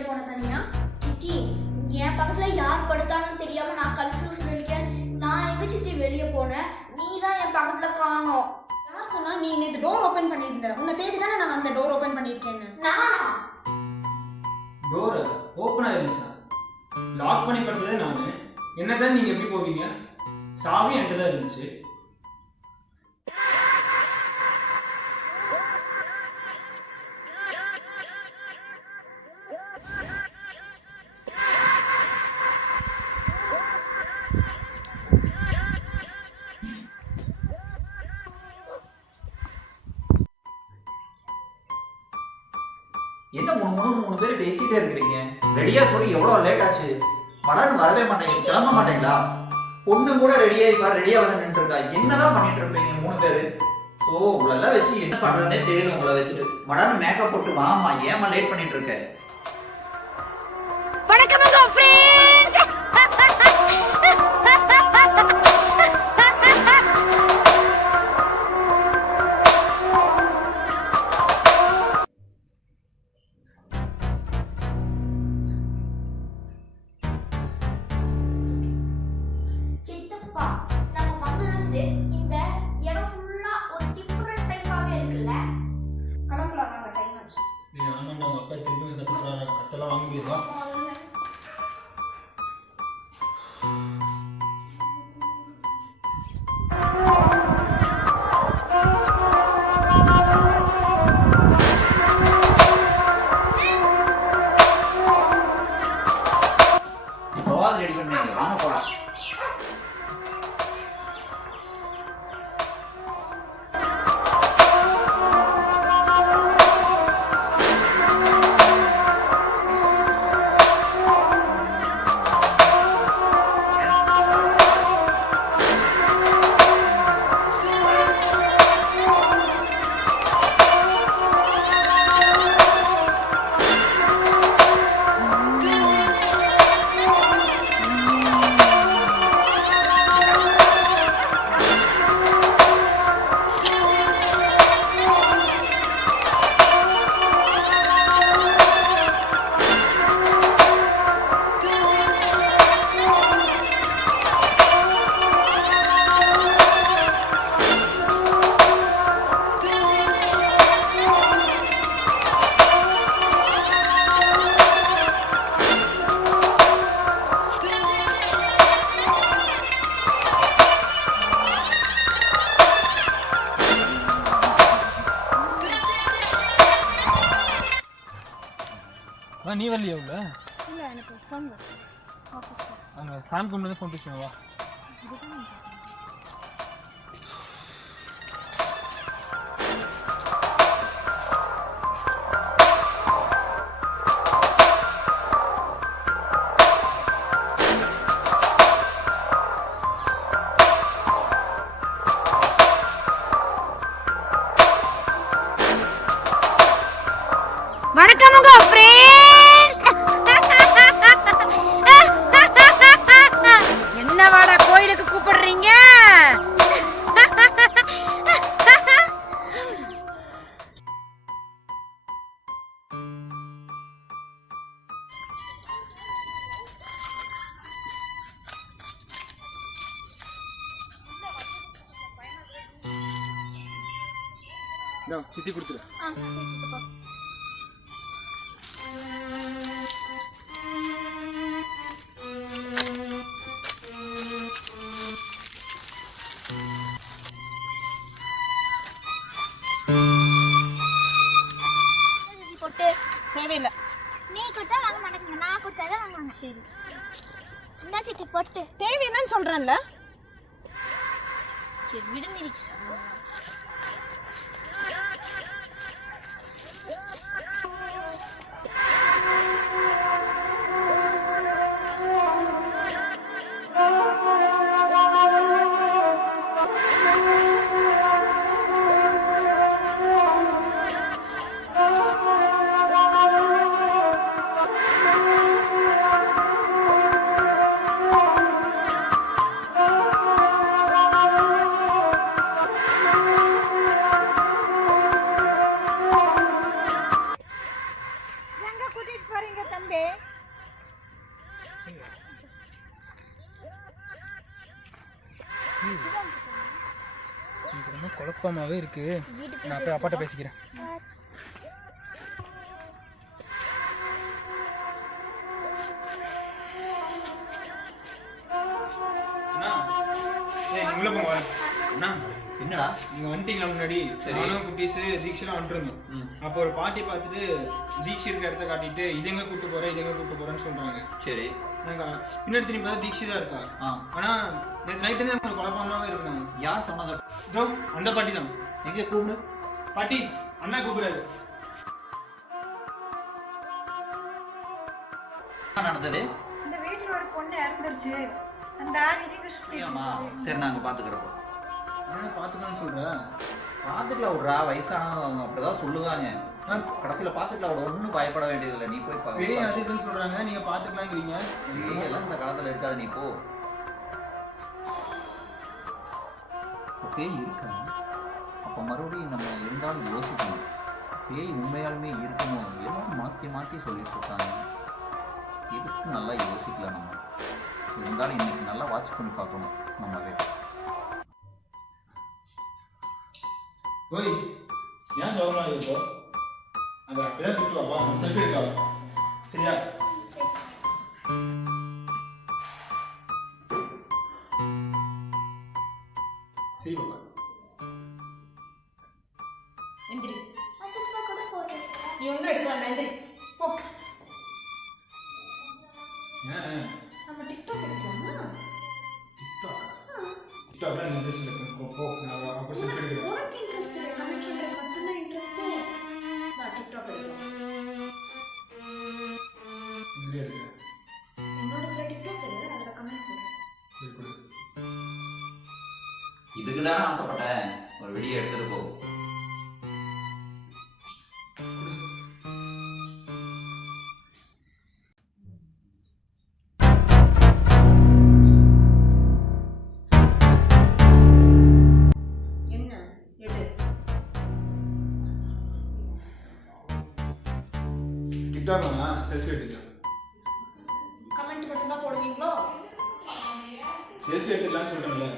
வெளியில போன தனியா? சித்தி, என் பக்கத்துல யார் படுத்தான்னு தெரியாம நான் கன்ஃபியூஸ்ல இருக்கேன். நான் எங்க சித்தி வெளியே போனேன், நீ தான் என் பக்கத்துல காணோம். யார் சொன்னா நீ நேத்து டோர் ஓபன் பண்ணியிருந்த? உன்னை தேடி தானே நான் அந்த டோர் ஓபன் பண்ணியிருக்கேன்னு. நானா? Door open ஆயிருந்துச்சா? லாக் பண்ணி படுத்ததே நானு. என்னதான் நீங்க எப்படி போவீங்க? சாவி என்கிட்ட தான் இருந்துச்சு. என்ன மூணு பேர் பேசிட்டே இருக்கிறீங்க? ரெடியா சொல்லி எவ்வளவு லேட் ஆச்சு? படம் வரவே மாட்டேங்க, கிளம்ப மாட்டேங்களா? பொண்ணு கூட ரெடியா வந்து நின்று இருக்கா. என்னதான் பண்ணிட்டு இருப்பீங்க மூணு பேரு? ஸோ உங்களெல்லாம் வச்சு என்ன பண்றதுன்னே தெரியல. உங்களை வச்சுட்டு மடான்னு மேக்கப் போட்டு வாமா, ஏமா லேட் பண்ணிட்டு இருக்க? வணக்கம் ஃப்ரெண்ட்ஸ். சித்தப்பா, நம்ம வந்திருந்து இந்த இடம் ஃபுல்லா ஒரு டிஃபரண்ட் டைப்பாவே இருக்குல்ல. கிளம்பலாம், நாங்க டைம் ஆச்சு. நீ ஆமாண்டா, உங்க அப்பா திரும்பி கத்துறாங்க. கத்தெல்லாம் வாங்கி போயிருக்கோம். ரெடி பண்ணீங்க, வாங்க போலாம். நீ வரலையா உள்ள? இல்ல, எனக்கு ஃபோன் வருது ஆபீஸ்ல. அங்க சாமி கும்பிட்டு ஃபோன் பேசுவா. வணக்கம் ஃப்ரெண்ட்ஸ். என்ன வாடா கோயிலுக்கு கூப்பிடுறீங்க? சித்தி கொடுத்துரு. தேவையில்லை. நீ கொடுத்தா வாங்க மாட்டேங்க, நான் கொடுத்தாதான் வாங்குவாங்க. சரி, என்ன சித்தி போட்டு தேவையில்லைன்னு சொல்றேன்ல. சரி விடுங்க. பே எனக்கு ரொம்ப குழப்பமாவே இருக்கு. வீட்டுக்கு நான் போய் அப்பாட்ட பேசிக்கிறேன். அண்ணா, ஏய் உள்ள போங்க. அண்ணா, என்னடா நீங்க வந்துட்டீங்களா முன்னாடி? நானும் குட்டீஸ் தீக்ஷெல்லாம் வந்துருந்தோம். அப்போ ஒரு பாட்டி பார்த்துட்டு தீக்ஷி இருக்க இடத்த காட்டிட்டு இது எங்க கூட்டு போறேன் இது எங்க கூட்டு போறேன்னு சொல்றாங்க. சரி எனக்கு பின்னாடி திரும்பி பார்த்தா தீக்ஷி தான் இருக்கா. ஆனா நேற்று நைட்டு தான் எனக்கு குழப்பமாவே இருக்காங்க. யார் சொன்னத? இதோ அந்த பாட்டி தான். எங்க கூப்பிடு. பாட்டி அண்ணா கூப்பிடாது. என்ன நடந்தது? இந்த வீட்டுல ஒரு பொண்ணு இறந்துருச்சு. அந்த ஆள் இதுக்கு சுத்தி ஆமா சரி நாங்க பாத்துக்கிறோம். என்ன பாத்துக்கலாம்னு சொல்ற? பாத்துக்கலாம் விட்றா, வயசானவங்க அப்படிதான் சொல்லுவாங்க. கடைசியில பாத்துக்கலாம் விட, ஒன்னும் பயப்பட வேண்டியதில்லை. நீ போய் பேய் அது இதுன்னு சொல்றாங்க, நீங்க பாத்துக்கலாங்கிறீங்க. எல்லாம் இந்த காலத்துல இருக்காது, நீ போ. பேய் இருக்கா? அப்ப மறுபடியும் நம்ம இருந்தாலும் யோசிக்கணும். பேய் உண்மையாலுமே இருக்கணும். எல்லாரும் மாற்றி மாற்றி சொல்லிட்டு இருக்காங்க. எதுக்கு நல்லா யோசிக்கல நம்ம. இருந்தாலும் இன்னைக்கு நல்லா வாட்ச் பண்ணி பார்க்கணும் நம்மவே. ஓய் ஏன் சோகமா இருக்கோ? அது அப்படியே திட்டுவாப்பா, செல்ஃபி எடுக்காவா? சரியா? சரி பாப்பா. எந்திரி. அச்சப்பா கூட போறேன். நீ ஒன்றும் எடுக்க வேண்டாம், எந்திரி போ. ஏன் நம்ம டிக்டாக் எடுக்கலாமா? டிக்டாக் டிக்டாக்ல நீ இன்ட்ரெஸ்ட் இருக்கு. போ நான் அப்போ செல்ஃபி எடுக்கிறேன். உனக்கு இன்ட்ரெஸ்ட் இல்லை, கமெண்ட் பண்ணுறது மட்டும்தான் இன்ட்ரெஸ்ட்டு. நான் டிக்டாக் எடுக்கலாம். இதுலேயே எடுக்கிறேன். என்னோட டிக்டாக் இல்லை, அதில் கமெண்ட் போடு. சரி கொடு. இதுக்கு தானே ஆசைப்பட்டேன். ஒரு வீடியோ எடுத்துட்டு போ. என்ன எடு. டிக்டாக் வேணா, செல்ஃபி எடுத்துக்கலாம். கமெண்ட் மட்டும்தான் போடுவீங்களோ? செல்ஃபி எடுத்துக்கலாம்னு சொல்றேன்ல.